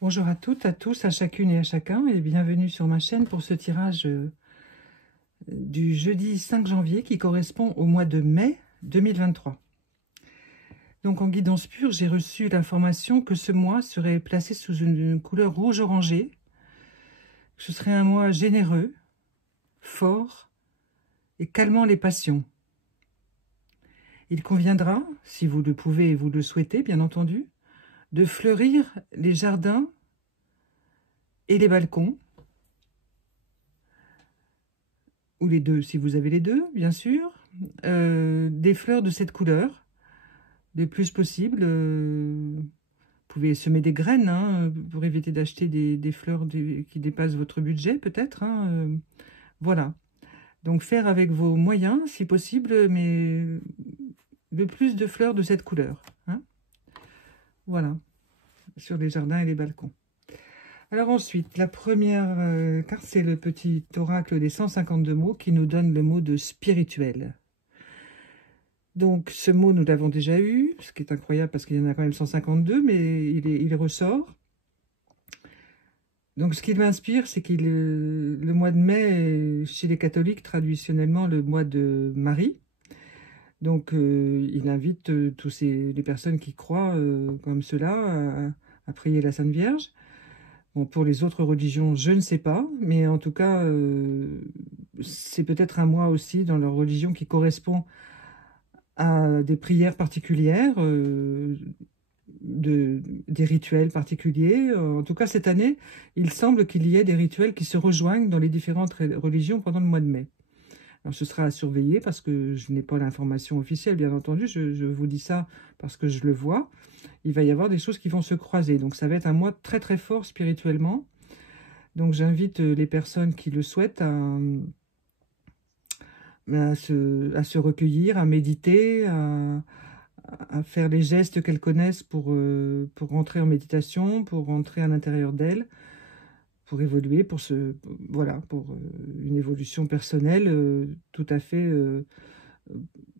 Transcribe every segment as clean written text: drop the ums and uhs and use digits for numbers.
Bonjour à toutes, à tous, à chacune et à chacun, et bienvenue sur ma chaîne pour ce tirage du jeudi 5 janvier qui correspond au mois de mai 2023. Donc en guidance pure, j'ai reçu l'information que ce mois serait placé sous une couleur rouge orangé. Ce serait un mois généreux, fort et calmant les passions. Il conviendra, si vous le pouvez et vous le souhaitez bien entendu, de fleurir les jardins et les balcons, ou les deux, si vous avez les deux, bien sûr, des fleurs de cette couleur, le plus possible. Vous pouvez semer des graines hein, pour éviter d'acheter des fleurs qui dépassent votre budget, peut-être. Hein, voilà. Donc, faire avec vos moyens, si possible, mais le plus de fleurs de cette couleur. Hein. Voilà, sur les jardins et les balcons. Alors ensuite, la première carte, c'est le petit oracle des 152 mots qui nous donne le mot de spirituel. Donc ce mot, nous l'avons déjà eu, ce qui est incroyable parce qu'il y en a quand même 152, mais il ressort. Donc ce qu'il m'inspire, c'est que le mois de mai, chez les catholiques, traditionnellement le mois de Marie. Donc il invite tous les personnes qui croient comme cela à prier la Sainte Vierge. Bon, pour les autres religions, je ne sais pas, mais en tout cas, c'est peut-être un mois aussi dans leur religion qui correspond à des prières particulières, des rituels particuliers. En tout cas, cette année, il semble qu'il y ait des rituels qui se rejoignent dans les différentes religions pendant le mois de mai. Alors, ce sera à surveiller parce que je n'ai pas l'information officielle, bien entendu. Je vous dis ça parce que je le vois. Il va y avoir des choses qui vont se croiser. Donc, ça va être un mois très, très fort spirituellement. Donc, j'invite les personnes qui le souhaitent à se recueillir, à méditer, à faire les gestes qu'elles connaissent pour rentrer en méditation, pour rentrer à l'intérieur d'elles, pour évoluer, voilà, pour une évolution personnelle tout à fait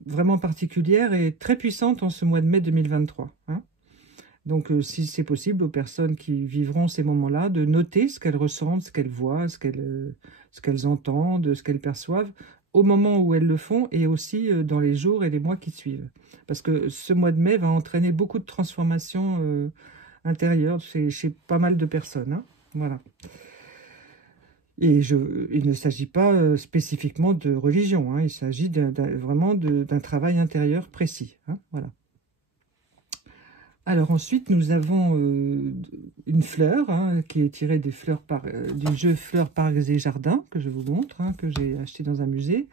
vraiment particulière et très puissante en ce mois de mai 2023. Hein. Donc, si c'est possible aux personnes qui vivront ces moments-là, de noter ce qu'elles ressentent, ce qu'elles voient, ce qu'elles entendent, ce qu'elles perçoivent, au moment où elles le font et aussi dans les jours et les mois qui suivent. Parce que ce mois de mai va entraîner beaucoup de transformations intérieures chez pas mal de personnes. Hein. Voilà. Et il ne s'agit pas spécifiquement de religion, hein, il s'agit vraiment d'un travail intérieur précis. Hein, voilà. Alors ensuite, nous avons une fleur hein, qui est tirée des fleurs du jeu Fleurs, Parcs et Jardins, que je vous montre, hein, que j'ai acheté dans un musée.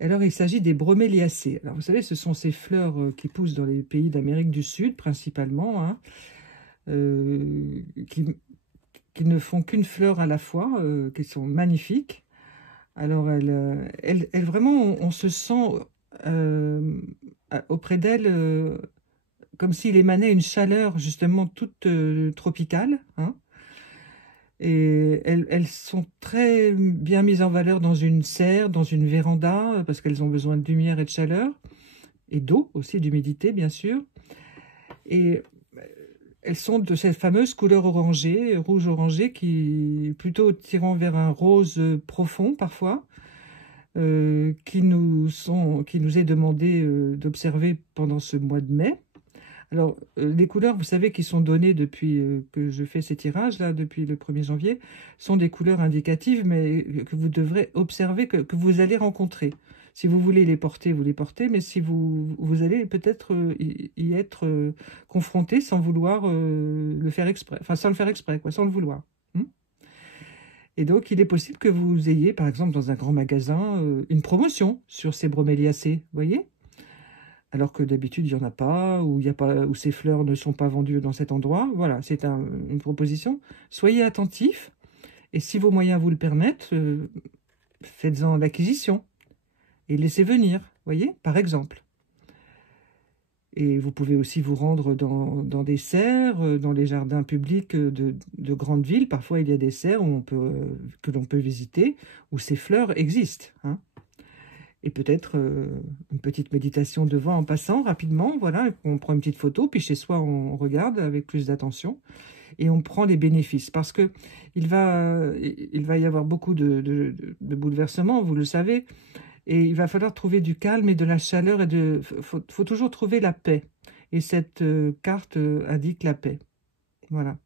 Alors, il s'agit des broméliacées. Alors, vous savez, ce sont ces fleurs qui poussent dans les pays d'Amérique du Sud, principalement, hein, qui ne font qu'une fleur à la fois, qui sont magnifiques. Alors, elles vraiment, on se sent auprès d'elles comme s'il émanait une chaleur, justement, toute tropicale, hein. Et elles sont très bien mises en valeur dans une serre, dans une véranda, parce qu'elles ont besoin de lumière et de chaleur, et d'eau aussi, d'humidité, bien sûr. Et elles sont de cette fameuse couleur orangée, rouge-orangé, qui plutôt tirant vers un rose profond, parfois, qui nous est demandé d'observer pendant ce mois de mai. Alors, les couleurs, vous savez, qui sont données depuis que je fais ces tirages, là, depuis le 1er janvier, sont des couleurs indicatives, mais que vous devrez observer, que vous allez rencontrer. Si vous voulez les porter, vous les portez, mais si vous allez peut-être y être confronté sans vouloir le faire exprès, enfin sans le faire exprès, quoi, sans le vouloir. Et donc, il est possible que vous ayez, par exemple, dans un grand magasin, une promotion sur ces broméliacées, vous voyez ? Alors que d'habitude, il n'y en a pas, ou ces fleurs ne sont pas vendues dans cet endroit. Voilà, c'est une proposition. Soyez attentifs, et si vos moyens vous le permettent, faites-en l'acquisition, et laissez venir, voyez, par exemple. Et vous pouvez aussi vous rendre dans des serres, dans les jardins publics de grandes villes. Parfois, il y a des serres que l'on peut visiter, où ces fleurs existent, hein. Et peut-être une petite méditation devant en passant rapidement, voilà, on prend une petite photo, puis chez soi on regarde avec plus d'attention. et on prend les bénéfices. Parce que il va y avoir beaucoup de bouleversements, vous le savez, et il va falloir trouver du calme et de la chaleur, et faut toujours trouver la paix. Et cette carte indique la paix. Voilà.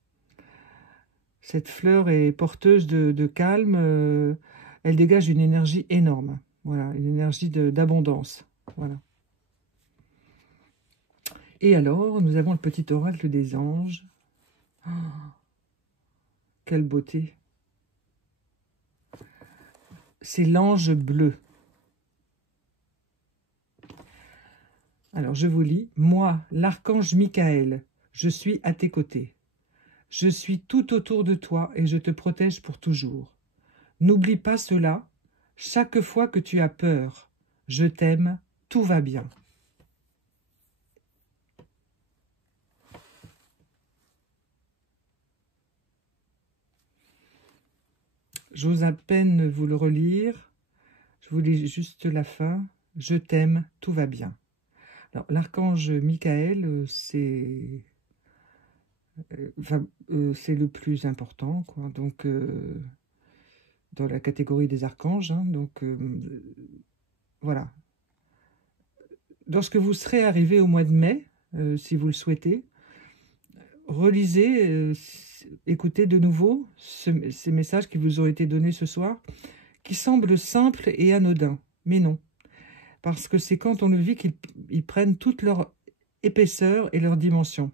Cette fleur est porteuse de calme, elle dégage une énergie énorme. Voilà, une énergie d'abondance. Voilà. Et alors, nous avons le petit oracle des anges. Oh, quelle beauté! C'est l'ange bleu. Alors, je vous lis. Moi, l'archange Michael, je suis à tes côtés. Je suis tout autour de toi et je te protège pour toujours. N'oublie pas cela, chaque fois que tu as peur. Je t'aime, tout va bien. J'ose à peine vous le relire. Je vous lis juste la fin. Je t'aime, tout va bien. Alors, l'archange Michael, c'est le plus important, quoi. Donc, dans la catégorie des archanges. Hein, donc, voilà. Lorsque vous serez arrivé au mois de mai, si vous le souhaitez, relisez, écoutez de nouveau ces messages qui vous ont été donnés ce soir, qui semblent simples et anodins, mais non. Parce que c'est quand on le vit qu'ils prennent toute leur épaisseur et leur dimension.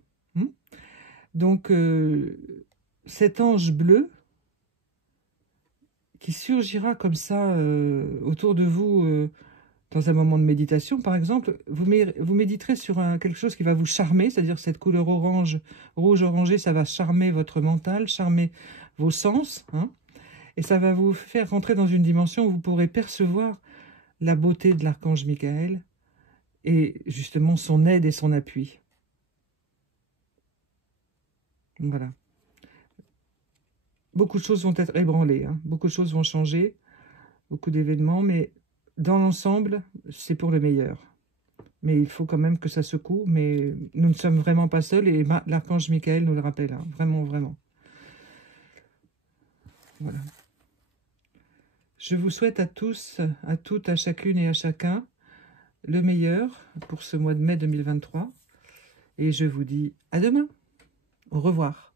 Donc, cet ange bleu qui surgira comme ça autour de vous dans un moment de méditation, par exemple, vous méditerez sur quelque chose qui va vous charmer, c'est-à-dire cette couleur orange, rouge-orangé, ça va charmer votre mental, charmer vos sens, hein, et ça va vous faire rentrer dans une dimension où vous pourrez percevoir la beauté de l'archange Michael et justement son aide et son appui. Voilà. Beaucoup de choses vont être ébranlées, hein, beaucoup de choses vont changer, beaucoup d'événements, mais dans l'ensemble, c'est pour le meilleur. Mais il faut quand même que ça secoue, mais nous ne sommes vraiment pas seuls, et l'archange Michael nous le rappelle, hein, vraiment, vraiment. Voilà. Je vous souhaite à tous, à toutes, à chacune et à chacun, le meilleur pour ce mois de mai 2023. Et je vous dis à demain. Au revoir.